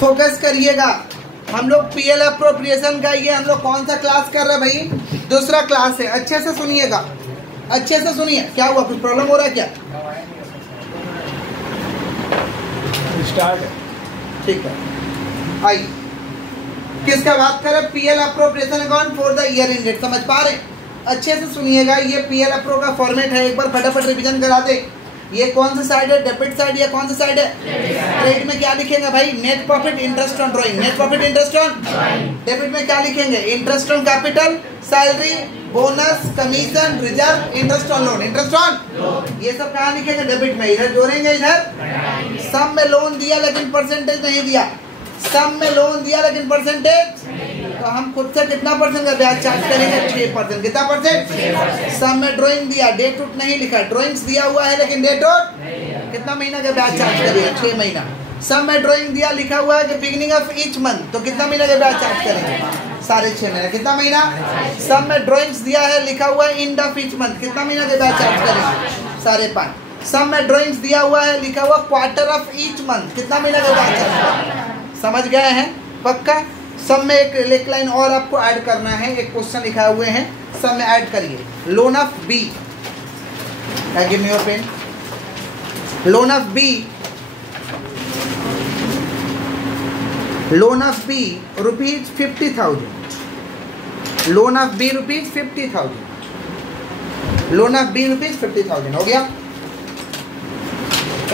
Focus करिएगा। हम लोग पीएल अप्रोप्रिएशन का ये हम लोग कौन सा क्लास कर रहे हैं भाई? दूसरा क्लास है। अच्छे से सुनिएगा, अच्छे से सुनिए। क्या हुआ, कुछ प्रॉब्लम हो रहा है क्या? स्टार्ट है, ठीक है। आइए, किसका बात करें? PL appropriation account for the year ended. समझ पा रहे? अच्छे से सुनिएगा। ये पीएल अप्रो का फॉर्मेट है, एक बार फटाफट रिवीजन करा दे। ये कौन सा साइड है? डेबिट साइड या कौन सा साइड है? क्रेडिट में क्या लिखेंगे भाई? Net profit interest on drawing. Net profit interest on. Debit में क्या लिखेंगे? Interest on capital, salary, bonus, commission, reserve, interest on loan. Interest on ये सब कहाँ लिखेंगे? डेबिट में। इधर जोड़ेंगे, इधर सम में लोन दिया लेकिन परसेंटेज नहीं दिया। सम में लोन दिया लेकिन परसेंटेज, तो हम खुद से कितना परसेंट का ब्याज चार्ज करेंगे? 6%। कितना परसेंट? सम में ड्राइंग दिया, डेट उट नहीं लिखा। ड्राइंग्स दिया हुआ है लेकिन डेट उट कितना महीना का ब्याज चार्ज करेंगे? 6 महीना। सम में ड्राइंग दिया, लिखा हुआ है कि बिगिनिंग ऑफ ईच मंथ, तो कितना महीना का ब्याज चार्ज करेंगे? 6.5 महीना। कितना महीना? सम में ड्राइंग्स दिया है, लिखा हुआ है एंड ऑफ ईच मंथ, कितना महीना का ब्याज चार्ज करेंगे? 5.5। सम में ड्राइंग्स दिया हुआ है, लिखा हुआ क्वार्टर ऑफ ईच मंथ, कितना महीना का ब्याज चार्ज करेंगे? समझ गए हैं? पक्का? सब में एक लाइन और आपको ऐड करना है। एक क्वेश्चन लिखा हुए हैं, सब में ऐड करिए। Loan of B, give me your pen. Loan of B, loan of B rupees 50,000। Loan of B rupees 50,000। Loan of B rupees 50,000 हो गया।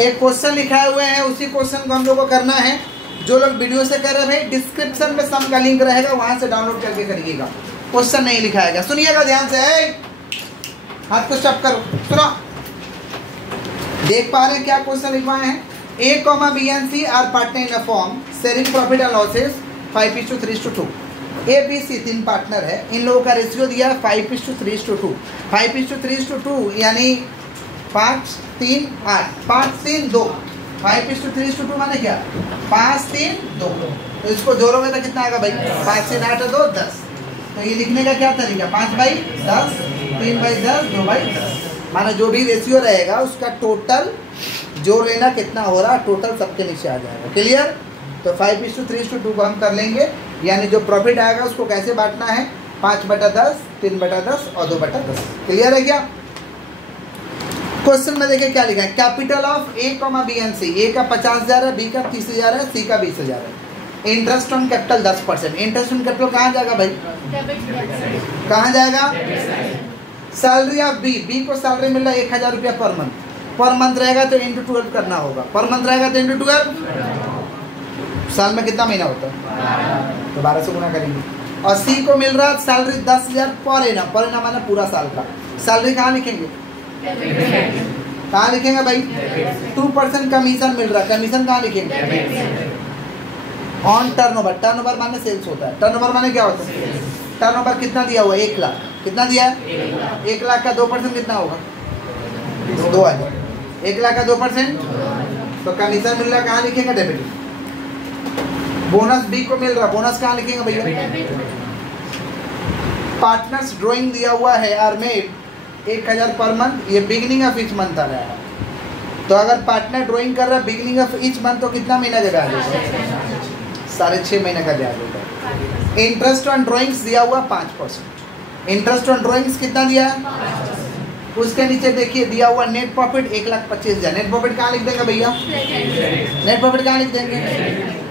एक क्वेश्चन लिखा हुए हैं, उसी क्वेश्चन को हम लोग को करना है। जो लोग वीडियो से कर रहे हैं भाई, डिस्क्रिप्शन में सम का लिंक रहेगा, वहां से डाउनलोड करके करिएगा। क्वेश्चन नहीं लिखाएगा, सुनिएगा ध्यान से। हाथ को स्टॉप करो, सुनो। देख पा रहे हैं क्या क्वेश्चन लिखवाए हैं? A, B and C are partner in a firm sharing profit and losses 5:3:2। A, B, C 3 partner है। इन लोगों का रेशियो दिया है 5:3:2। 5:3:2 यानी 5, 3, 8, 5, 3, 2। 5:3:2 माने क्या? 5, 3, 2। तो इसको जोड़ोगे तो कितना आएगा भाई? 5, 3, 8, 2, 10। तो ये लिखने का क्या तरीका? 5/10, 3/10, 2/10। माना जो भी रेशियो रहेगा उसका टोटल जोड़ लेना कितना हो रहा, टोटल सबके नीचे आ जाएगा। क्लियर? तो 5:3:2 को हम कर लेंगे। यानी जो प्रॉफिट आएगा उसको कैसे बांटना है? 5/10, 3/10 और 2/10। क्लियर है क्या? क्वेश्चन में देखिए क्या लिखा है। Capital of A, B and C। A का 50,000 है, B का 30,000 है, C का 20,000 है। Interest on capital 10%। Interest on capital कहाँ जाएगा भाई? कहाँ जाएगा? सैलरी ऑफ B, B को सैलरी मिल रहा है 1,000 रुपया पर मंथ। पर मंथ रहेगा तो इंटू 12 करना होगा। पर मंथ रहेगा तो इंटू 12, साल में कितना महीना होता है? तो 12 से गुना करेंगे। और C को मिल रहा है salary 10,000 per annum. Per annum माना पूरा साल का। सैलरी कहाँ लिखेंगे? कहाँ लिखेंगे भाई? 2% कमीशन मिल रहा है। कमीशन कहाँ लिखेंगे? On turnover. टर्नओवर माने सेल्स होता है। टर्नओवर माने क्या होता है? टर्नओवर कितना दिया हुआ है? 1 लाख। कितना दिया है? 1 लाख का 2% कितना होगा? 2,000। 1 लाख का 2%, तो कमीशन मिल रहा है, कहाँ लिखेंगे? डेबिट। बोनस बी को मिल रहा, बोनस कहाँ लिखेंगे भैया? पार्टनर्स ड्राइंग दिया हुआ है आर मेड 1,000 पर मंथ। ये बिगिनिंग ऑफ ईच मंथ आ रहा है। तो अगर पार्टनर ड्राइंग कर रहा है बिगिनिंग ऑफ ईच मंथ, तो कितना महीना का ब्याज होगा? 6.5 महीने का ब्याज होगा। इंटरेस्ट ऑन ड्राइंग्स दिया हुआ 5%। इंटरेस्ट ऑन ड्राइंग्स कितना दिया है? उसके नीचे देखिए दिया हुआ नेट प्रॉफिट 1,25,000। नेट प्रॉफिट कहाँ लिख देंगे भैया? नेट प्रॉफिट कहाँ लिख देंगे?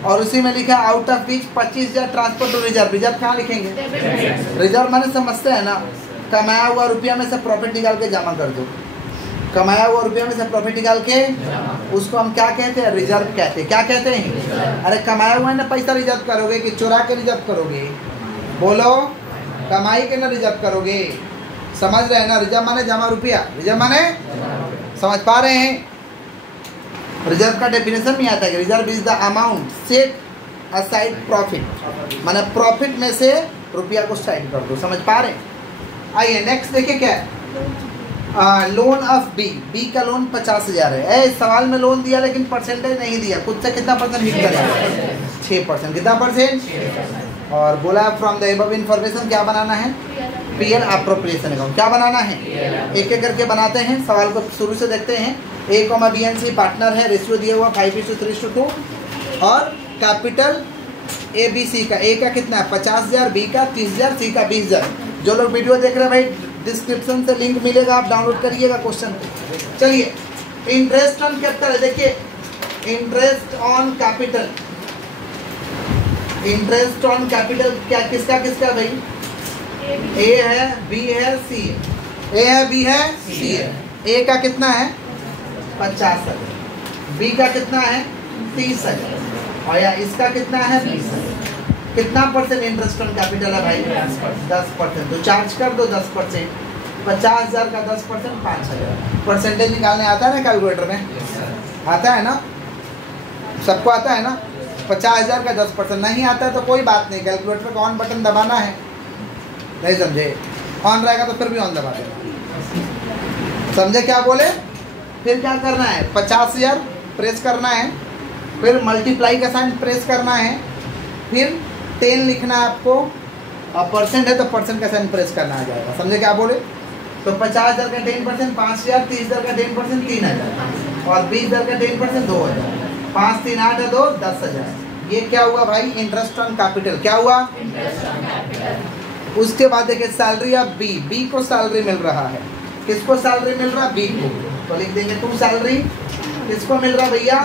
और उसी में लिखा out of which 25,000 transfer to reserve. Reserve कहाँ लिखेंगे? रिजर्व माने समझते हैं ना, कमाया हुआ रुपया में से प्रॉफिट निकाल के जमा कर दो। कमाया हुआ रुपया में से प्रॉफिट निकाल के उसको हम क्या कहते हैं? रिजर्व कहते हैं। क्या कहते हैं? अरे कमाया हुआ है ना पैसा रिजर्व करोगे कि चुरा के रिजर्व करोगे? बोलो, कमाई के ना रिजर्व करोगे। समझ रहे हैं ना? रिजर्व माने जमा रुपया। रिजर्व माने समझ पा रहे हैं? रिजर्व का डेफिनेशन में आता है कि reserve is the amount set aside profit. माने प्रॉफिट में से रुपया को साइड कर दो। समझ पा रहे हैं? आइए नेक्स्ट देखिए क्या है। Loan of B. बी का लोन 50,000 है। सवाल में लोन दिया लेकिन परसेंटेज नहीं दिया। खुद से कितना परसेंट हिट करेगा? 6%। कितना परसेंट? और बोला फ्रॉम द अबव इन्फॉर्मेशन क्या बनाना है? PL appropriation account. क्या बनाना है? एक एक करके बनाते हैं। सवाल को शुरू से देखते हैं। A, B and C partner है। रेशियो दिया हुआ 5:3:2 और कैपिटल ए बी सी का, ए का कितना है 50,000, बी का 30,000, सी का 20,000। जो लोग वीडियो देख रहे हैं भाई डिस्क्रिप्शन से लिंक मिलेगा, आप डाउनलोड करिएगा क्वेश्चन। चलिए इंटरेस्ट ऑन कैपिटल, देखिए interest on capital, interest on capital क्या किसका किसका भाई, ए है, बी है, सी है। ए है, बी है, सी है। ए का कितना है 50,000, बी का कितना है 30,000 और या इसका कितना है 20,000। कितना परसेंट इंटरेस्ट ऑन कैपिटल है भाई 10%। तो चार्ज कर दो 10%, 50,000 का 10% 5,000। परसेंटेज निकालने आता है ना कैलकुलेटर में? आता है ना, सबको आता है ना? 50,000 का 10%। नहीं आता है तो कोई बात नहीं, कैलकुलेटर का ऑन बटन दबाना है। नहीं समझे? ऑन रहेगा तो फिर भी ऑन दबा देना। समझे क्या बोले? फिर क्या करना है 50,000 प्रेस करना है, फिर मल्टीप्लाई का साइन प्रेस करना है, फिर 10 लिखना है आपको, और परसेंट है तो परसेंट का साइन प्रेस करना आ जाएगा। समझे क्या बोले? तो 50,000 का 10% 5,000, 30,000 का 10% 3,000 और 20,000 का 10% 2,000। 5 3 8 है 2 10,000। ये क्या हुआ भाई इंटरेस्ट ऑन कैपिटल। क्या हुआ? उसके बाद देखिए सैलरी ऑफ बी, बी को सैलरी मिल रहा है। किसको सैलरी मिल रहा है? बी को। तो लिख देंगे टू सैलरी किसको मिल रहा भैया?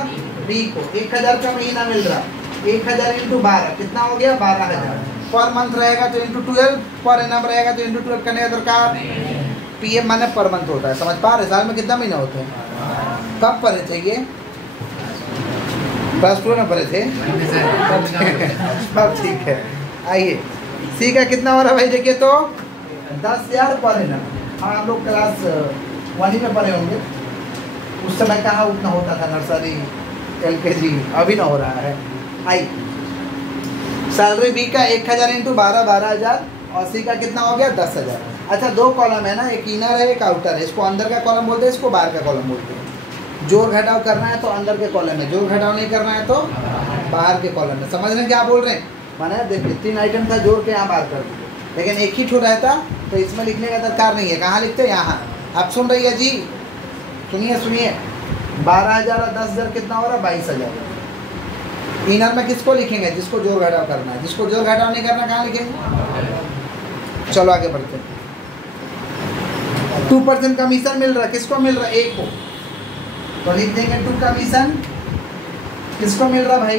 बी को। 1,000 का महीना मिल रहा, 1,000 इंटू 12 कितना हो गया 12,000। पर मंथ रहेगा तो इंटू 12, पर एनम रहेगा तो इंटू 12 करने का दरकार। पीएम माने पर मंथ होता है, समझ पा रहे? साल में कितना महीना होते हैं? कब पढ़े थे ये? क्लास 2 में पढ़े थे? अब ठीक है। आइए सी का कितना हो रहा है भाई देखिए तो 10,000 पर एनम। हाँ हम लोग क्लास 1 में पढ़े होंगे, उस समय कहाँ उतना होता था, नर्सरी LKG, अभी ना हो रहा है। आई सैलरी बी का 1,000 इंटू 12 12,000 और सी का कितना हो गया 10,000। अच्छा दो कॉलम है ना, एक इनर है एक आउटर है। इसको अंदर का कॉलम बोलते हैं, इसको बाहर का कॉलम बोलते हैं। जोड़ घटाव करना है तो अंदर के कॉलम में, जोड़ घटाव नहीं करना है तो बाहर के कॉलम में। समझ रहे हैं क्या बोल रहे हैं? माने देखिए 3 आइटम था, जोड़ के यहाँ बाहर कर दीजिए, लेकिन एक ही ठो रहता तो इसमें लिखने का दरकार नहीं है। कहाँ लिखते हैं? यहाँ। आप सुन रही है जी? सुनिए सुनिए, 12,000 और 10,000 कितना हो रहा है 22,000। इनर में किसको लिखेंगे? जिसको जोड़ घटाव करना है। जिसको जोड़ घटाव नहीं करना कहाँ लिखेंगे? चलो आगे बढ़ते हैं। 2% कमीशन मिल रहा है, किसको मिल रहा है? ए को। तो लिख देंगे 2 कमीशन किसको मिल रहा भाई?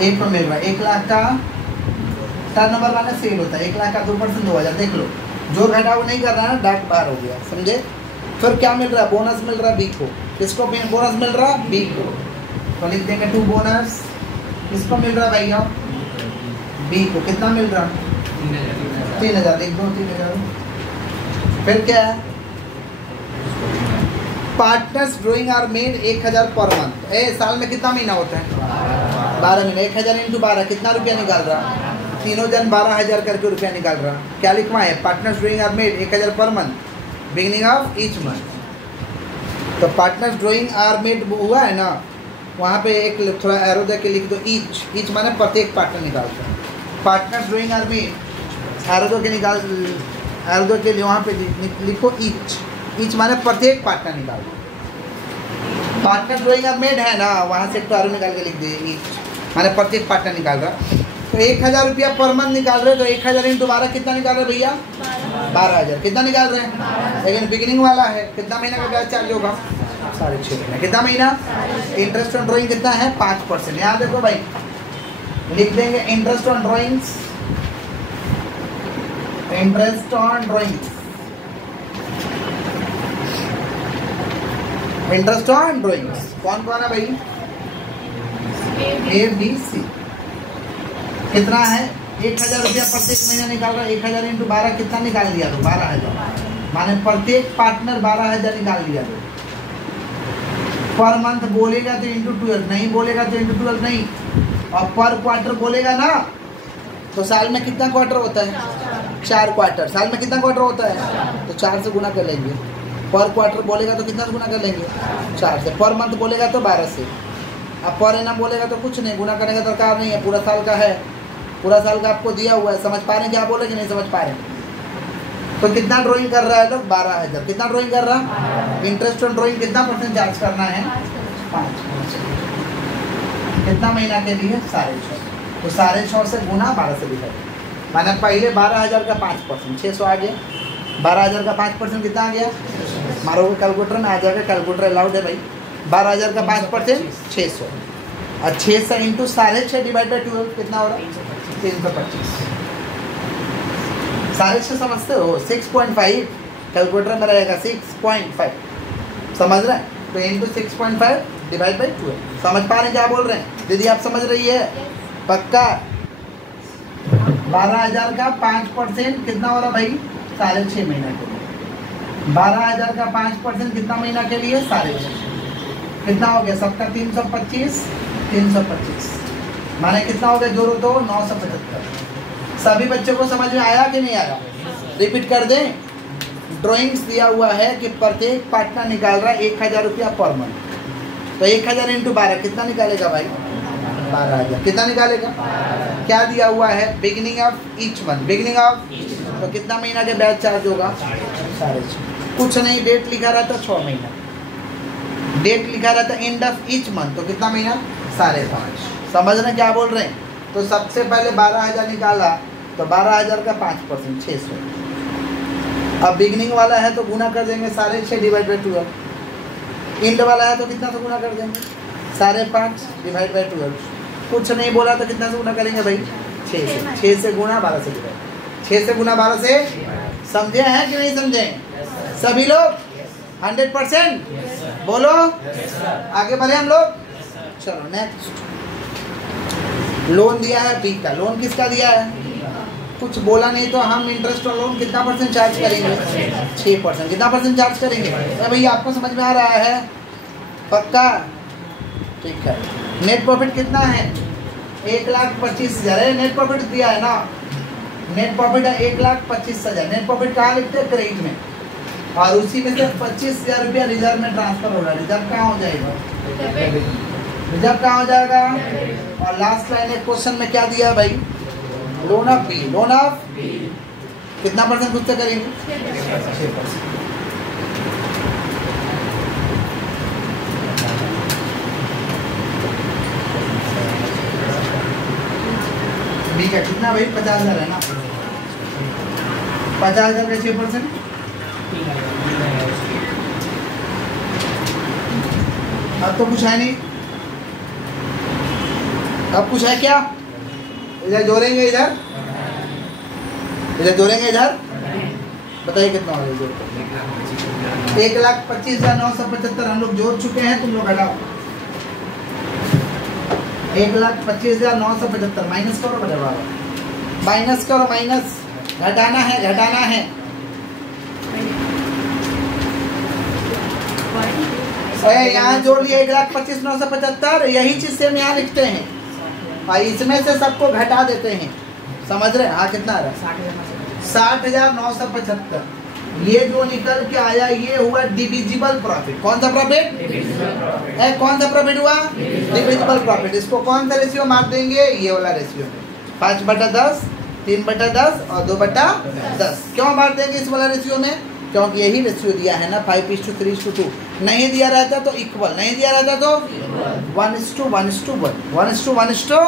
ए को मिल रहा है। 1 लाख का टर्नओवर वाला सेल होता है, 1 लाख का 2% 2,000। देख लो जोड़ घटाव नहीं कर रहा है, डार्ट बाहर हो गया। समझे? फिर क्या मिल रहा है? बोनस मिल रहा है बी को। किसको बोनस मिल रहा है? बी को। तो लिख देंगे 2 बोनस किसको मिल रहा है भैया? बी को। कितना मिल रहा है? 3,000। 1 2 3,000। फिर क्या है? Partners drawing are made 1,000 per month. साल में कितना महीना होता है? 12 महीना। 1,000 इंटू 12 कितना रुपया निकाल रहा? तीनों जन 12,000 करके रुपया निकाल रहा। क्या लिखवा है? Partners drawing are made 1,000 per month beginning of each month. तो पार्टनर्स ड्राइंग आर मेड हुआ है ना, वहाँ पे एक थोड़ा एरो दे के लिख दो ईच। ईच माने प्रत्येक पार्टनर निकालता है। Partners drawing are made arrow दो के निकाल, एरो दो के लिए वहाँ पे लिखो ईच। ईच माने प्रत्येक पार्टनर निकाल दो। पार्टनर ड्राइंग आर मेड है ना, वहाँ से एक एरो निकाल के लिख दे ईच माने प्रत्येक पार्टनर निकाल रहा। तो 1,000 रुपया पर मंथ निकाल रहे, तो 1,000 इंटू 12 कितना निकाल रहे भैया? 12,000। कितना निकाल रहे हैं? लेकिन बिगिनिंग वाला है, कितना महीना का ब्याज चार्ज होगा? 6.5 महीना। कितना महीना? इंटरेस्ट ऑन ड्राइंग कितना है? 5%। यहाँ देखो भाई लिख देंगे interest on drawings, interest on drawings, interest on drawings कौन कौन है भाई? A B C. कितना है? 1,000 रुपया प्रत्येक महीना निकाल रहा है। 1,000 इंटू 12 कितना निकाल दिया? तो 12,000 माने प्रत्येक पार्टनर 12,000 निकाल दिया। तो पर मंथ बोलेगा तो इंटू 12, नहीं बोलेगा तो इंटू 12 नहीं। और पर क्वार्टर बोलेगा ना, तो साल में कितना क्वार्टर होता है? 4 क्वार्टर। साल में कितना क्वार्टर होता है? तो 4 से गुना कर लेंगे। पर क्वार्टर बोलेगा तो कितना से गुना कर लेंगे? 4 से। पर मंथ बोलेगा तो 12 से। अब पर एनम बोलेगा तो कुछ नहीं, गुना करने का दरकार नहीं है, पूरा साल का है, पूरा साल का आपको दिया हुआ है। समझ पा रहे हैं क्या बोले कि नहीं समझ पा रहे? तो कितना ड्राइंग कर रहा है लोग? 12,000। कितना ड्राइंग कर रहा? इंटरेस्ट ऑन ड्राइंग कितना % चार्ज करना है? 5%। कितना महीना के लिए 6.5। तो 6.5 से गुना 12 से डिवाइड, माना पहले 12,000 का 5%, 600 आ गया। 12,000 का 5% कितना आ गया, मारोगे कैलकुलेटर में आ जाएगा, कैलकुलेटर अलाउड है भाई। 12,000 का 5% 600, और 6 से इंटू 6.5 डिवाइड बाई 12 कितना हो रहा है 325। 6.5 समझते हो, 6.5 कैलकुलेटर में रहेगा 6.5, समझ रहे हैं? तो इंटू 6.5 डिवाइड बाई 12। समझ पा रहे हैं क्या बोल रहे हैं दीदी, आप समझ रही है पक्का? 12,000 का 5% कितना हो रहा भाई 6.5 महीना के लिए। 12,000 का 5% कितना महीना के लिए 6.5, कितना हो गया सबका 325, 325 माने कितना हो गया, जोड़ो तो 975। सभी बच्चों को समझ में आया कि नहीं आया? रिपीट कर दें। ड्राइंग्स दिया हुआ है कि प्रत्येक पार्टनर निकाल रहा है 1,000 रुपया पर मंथ, तो 1,000 इंटू 12 कितना निकालेगा भाई 12,000। कितना निकालेगा? क्या दिया हुआ है, beginning of each month, beginning of, तो कितना महीना के बैच चार्ज होगा 6.5। कुछ नहीं, डेट लिखा रहता 6 महीना, डेट लिखा रहता एंड ऑफ ईच मंथ, तो कितना महीना 5.5। समझ रहे क्या बोल रहे हैं? तो सबसे पहले 12,000 निकाला, तो 12,000 का 5% 600। अब बिगिनिंग वाला है तो गुना कर देंगे 6.5 डिवाइड बाई 12। एंड वाला है तो कितना से गुना कर देंगे 5.5 डिवाइड बाई 12। कुछ नहीं बोला तो कितना से गुना करेंगे भाई 6 से। 6 से गुना 12 से डिवाइड, 6 से गुना 12 से। समझे हैं कि नहीं समझे सभी लोग? 100% बोलो। आगे बढ़े हम लोग। चलो नेक्स्ट। लोन दिया है बी का, लोन किसका दिया है? कुछ बोला नहीं तो हम इंटरेस्ट और लोन कितना परसेंट चार्ज करेंगे 6%। कितना परसेंट चार्ज करेंगे भैया? आपको समझ में आ रहा है पक्का? ठीक है। नेट प्रॉफिट कितना है 1,25,000 नेट प्रॉफिट दिया है ना, नेट प्रॉफिट है 1,25,000। नेट प्रॉफिट कहाँ लिखते हैं? क्रेडिट में, और उसी में से 25,000 रुपया रिजर्व में ट्रांसफर हो रहा है। रिजर्व कहाँ हो जाएगा? रिजर्व कहाँ हो जाएगा? और लास्ट लाइन एक क्वेश्चन में क्या दिया है भाई? Loan of B, loan of कितना परसेंट खुद से करेंगे 6%। बी का कितना भाई 50,000 है ना, 50,000 का 6%। अब तो कुछ है नहीं, अब कुछ है क्या? इधर जोड़ेंगे, इधर जोड़ेंगे, इधर बताइए कितना हो गया? 1,25,975 हम लोग जोड़ चुके हैं, तुम लोग हटाओ। 1,25,975 माइनस करो बेटा बाबा, माइनस करो, माइनस घटाना है, घटाना है। यहाँ जोड़ लिया 1,25,975, यही चीज से हम यहाँ लिखते हैं और इसमें से सबको घटा देते हैं। समझ रहे हैं? हाँ कितना आ रहा है 60,975। ये जो निकल के आया ये हुआ डिविजिबल प्रॉफिट। कौन सा प्रॉफिट? कौन सा प्रॉफिट हुआ? Divisible profit. इसको कौन सा रेशियो मार देंगे? ये वाला रेशियो, 5/10, 3/10 और 2/10। क्यों मार देंगे इस वाला रेशियो में? क्योंकि यही रेशियो दिया है ना 5:3:2। नहीं दिया रहता तो इक्वल, नहीं दिया रहता तो 1:1:1, 1:1:1।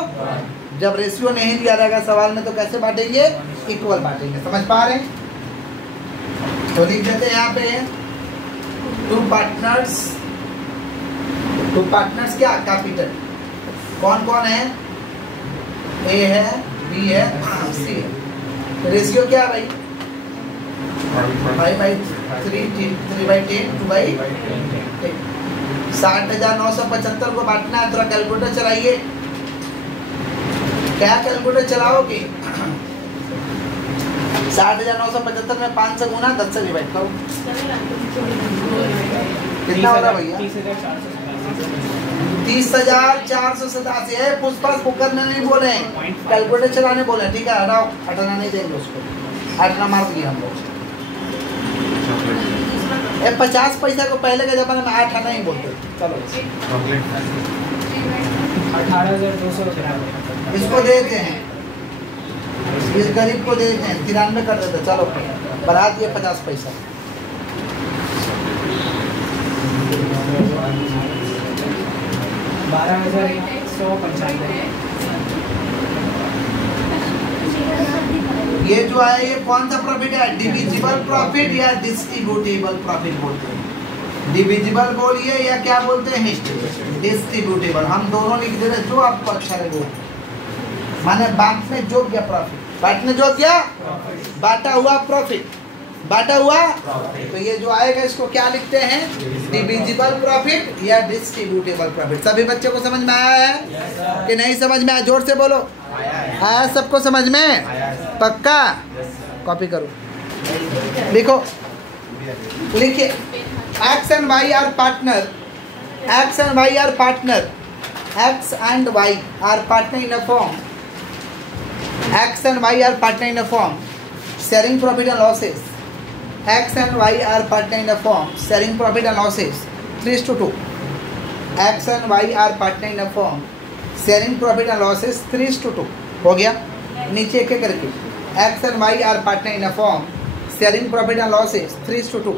जब रेशियो नहीं दिया रहेगा सवाल में तो कैसे बांटेंगे? इक्वल बांटेंगे। समझ पा रहे हैं? तो लिख देते हैं यहाँ पे टू पार्टनर्स क्या कैपिटल कौन कौन है? ए है, बी है, सी है। रेशियो क्या है भाई? 5/3, 3/10, 2/10। 60,975 को बांटना है। थोड़ा कैलकुलेटर चलाइए। क्या कैलकुलेटर चलाओगे? 60,975 में 5 से गुना 10 से डिवाइड करो। कितना हो रहा भैया? 30,487 है। पुष्पा कुकर में नहीं बोले, कैलकुलेटर चलाने बोले। ठीक है, हटाओ, हटाना नहीं देंगे उसको, हटाना मार दिया हम लोग। 50 पैसा को पहले के जमाने में 8 आना ही बोलते। चलो 18,200 इसको देते हैं, इस गरीब को देते हैं, 93 कर देते। चलो बढ़ा दिए 50 पैसा। 12,000 ये जो है ये कौन सा प्रॉफिट है? डिविजिबल प्रॉफिट या डिस्ट्रीब्यूटेबल प्रॉफिट बोलते हैं। डिविजिबल बोलिए या क्या बोलते हैं? डिस्ट्रीब्यूटेबल। हम दोनों लिख दे रहे, जो आपको अच्छा लगे। माने बांटने योग्य प्रॉफिट, बांटने योग्य, बांटा हुआ प्रॉफिट, बांटा हुआ। तो ये जो आएगा इसको क्या लिखते हैं? डिविजिबल प्रॉफिट या डिस्ट्रीब्यूटेबल प्रॉफिट। सभी बच्चों को समझ में आया है कि नहीं समझ में आया? जोर से बोलो। आया सबको समझ में? पक्का? कॉपी करो, लिखो, लिखिए। X and Y are partner, X and Y are partner, X and Y are partner in a firm, X and Y are partner in a firm, sharing profit and losses. X and Y are partner in a firm, sharing profit and losses. 3:2. X and Y are partner in a firm, sharing profit and losses. 3:2. हो गया? नीचे एक करके X and Y are partner in a firm, sharing profit and losses. 3:2.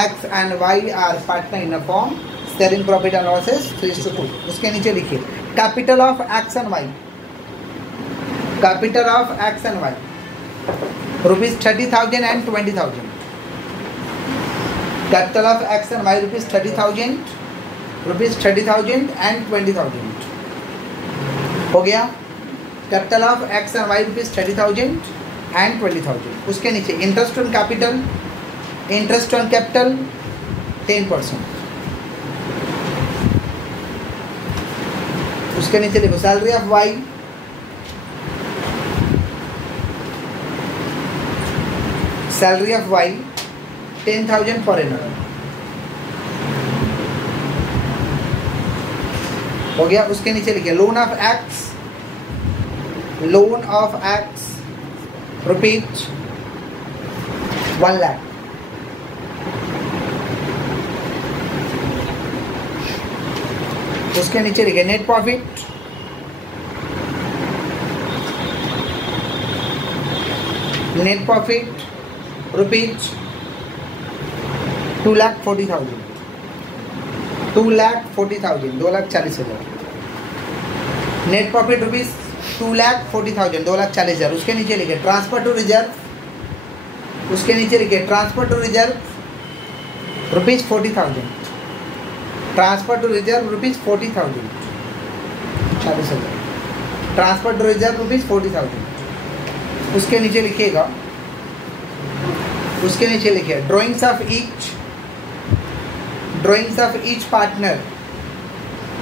X and Y are partner in a firm, sharing profit and losses. 3:2. उसके नीचे लिखिए capital of X and Y. Capital of X and Y, rupees 30,000 and 20,000. Capital of X and Y, rupees 30,000, rupees 30,000 and 20,000. हो गया? Capital of X and Y, rupees 30,000 and 20,000. उसके नीचे interest on capital, interest on capital 10%. उसके नीचे देखो salary of Y, salary of Y 10,000 per annum. हो गया? उसके नीचे लिखिए loan of X, loan of X rupees 1 lakh. उसके नीचे लिखिए net profit, net profit rupees 2,40,000, 2,40,000, 2,40,000। Net profit rupees 2,40,000, 2,40,000। उसके नीचे लिखे ट्रांसफर टू रिजर्व, उसके नीचे लिखे transfer to reserve rupees 40,000, transfer to reserve rupees 40,000, 40,000, transfer to reserve rupees 40,000। उसके नीचे लिखिएगा, उसके नीचे लिखिए drawings of each, drawings of each partner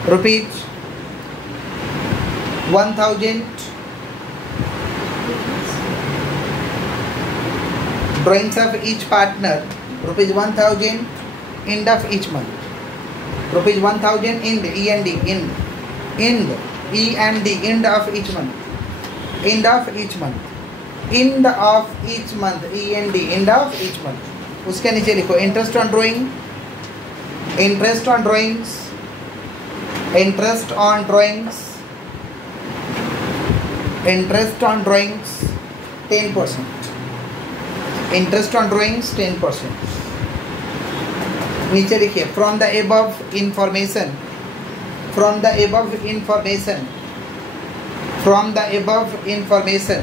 rupees 1,000, drawings of each partner rupees 1,000 end of each month, rupees 1,000 end E and D, end E and D, end of each month, end of each month, end of each month, END, end of each month। उसके नीचे लिखो interest on drawing, interest on drawings, interest on drawings, interest on drawings 10%, interest on drawings 10%। नीचे लिखिए from the above information, from the above information, from the above information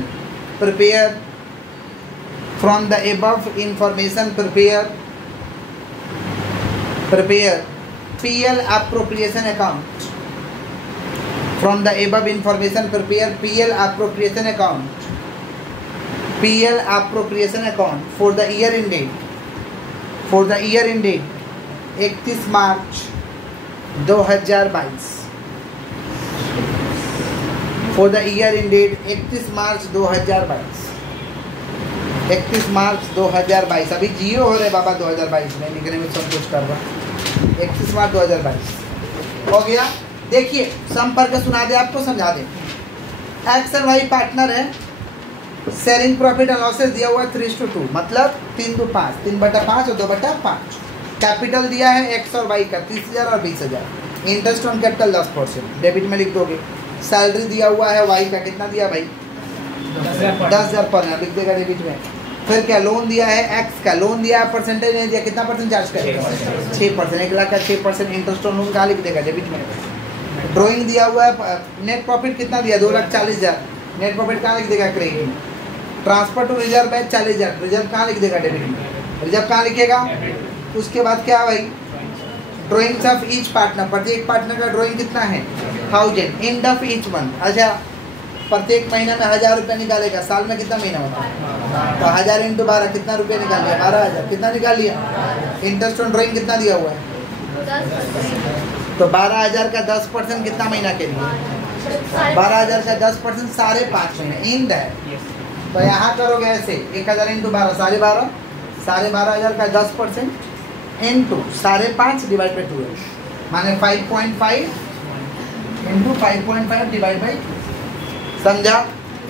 prepare, from the above information prepare PL appropriation account, from the above information prepare PL appropriation account, PL appropriation account for the year ended, for the year ended 31 March 2022, for the year ended 31 मार्च 2022, 31 मार्च 2022। अभी जियो हो रहे बाबा 2022 में, लिखने में सब कुछ कर रहा। 31 मार्च 2022 हो गया। देखिए संपर्क सुना दे, आपको समझा दे। एक्स एंड वाई पार्टनर है, शेयरिंग प्रॉफिट एंड लॉसेस दिया हुआ 3:2, मतलब 3/5, 3/5 और 2/5। कैपिटल दिया है एक्स और वाई का 30,000 और 20,000। इंटरेस्ट ऑन कैपिटल 10%, डेबिट में लिख दोगे। सैलरी दिया हुआ है वाई का, कितना दिया भाई? 10,000 पर लिख देगा डेबिट में। फिर क्या लोन दिया है एक्स का, लोन दिया है परसेंटेज नहीं दिया, कितना परसेंट चार्ज करेगा? 6%। 1 लाख का 6% इंटरेस्ट ऑन लोन कहाँ लिख देगा? डेबिट में। ड्राइंग दिया हुआ है, नेट प्रॉफिट कितना दिया 2,40,000, नेट प्रॉफिट कहाँ लिख देगा क्रेडिट में। ट्रांसफर टू रिजर्व है 40,000, रिजर्व कहाँ लिख देगा डेबिट में, रिजर्व कहाँ लिखेगा। उसके बाद क्या भाई, ड्राइंग्स ऑफ ईच पार्टनर, प्रत्येक पार्टनर का ड्राइंग कितना है 1000, एंड ऑफ ईच मंथ। अच्छा प्रत्येक महीने में 1000 रुपये निकालेगा, साल में कितना महीना होता है, तो 1000 इंटू 12 कितना रुपये निकाल लिया 12,000, कितना निकाल लिया। इंटरेस्ट ऑन ड्राइंग कितना दिया हुआ है, तो 12,000 का 10% कितना महीना के लिए, 12,000 का 10% 5.5 महीने इंड है। तो यहाँ करोगे ऐसे 1000 इंटू 12 12,500, 12,500 का 10% इंटू 5.5 डिवाइड बाई 12, माने 5.5 इंटू 5.5 डिवाइड बाई, समझा।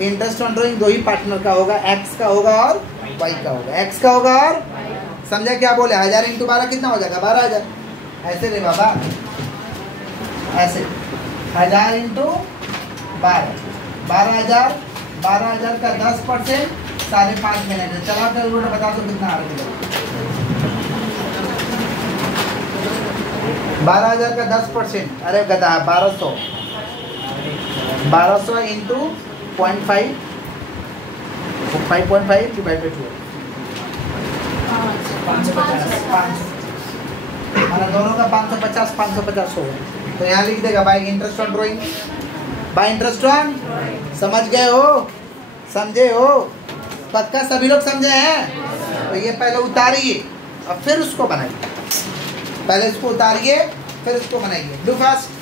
इंटरेस्ट ऑन ड्राइंग दो ही पार्टनर का होगा, एक्स का होगा और वाई का होगा, एक्स का होगा और, समझा क्या बोले। 1000 इंटू 12 कितना हो जाएगा 12,000, ऐसे रे बाबा, ऐसे 1000 इंटू 12 12,000, 12,000 का 10% 5.5 महीने। चला कर बता दो कितना आ रहा है, 12,000 का 10%, अरे गधा 1200, 1200 इंटू 0.5, 5.5 डिवाइड बाई 12, 500, माना दोनों का 550 550 हो। तो यहाँ लिख देगा bye interest on drawing, bye interest on, समझ गए हो, समझे हो, पक्का सभी लोग समझे हैं। तो ये पहले उतारिए और फिर उसको बनाइए, पहले इसको उतारिए फिर उसको बनाइए, डू फास्ट।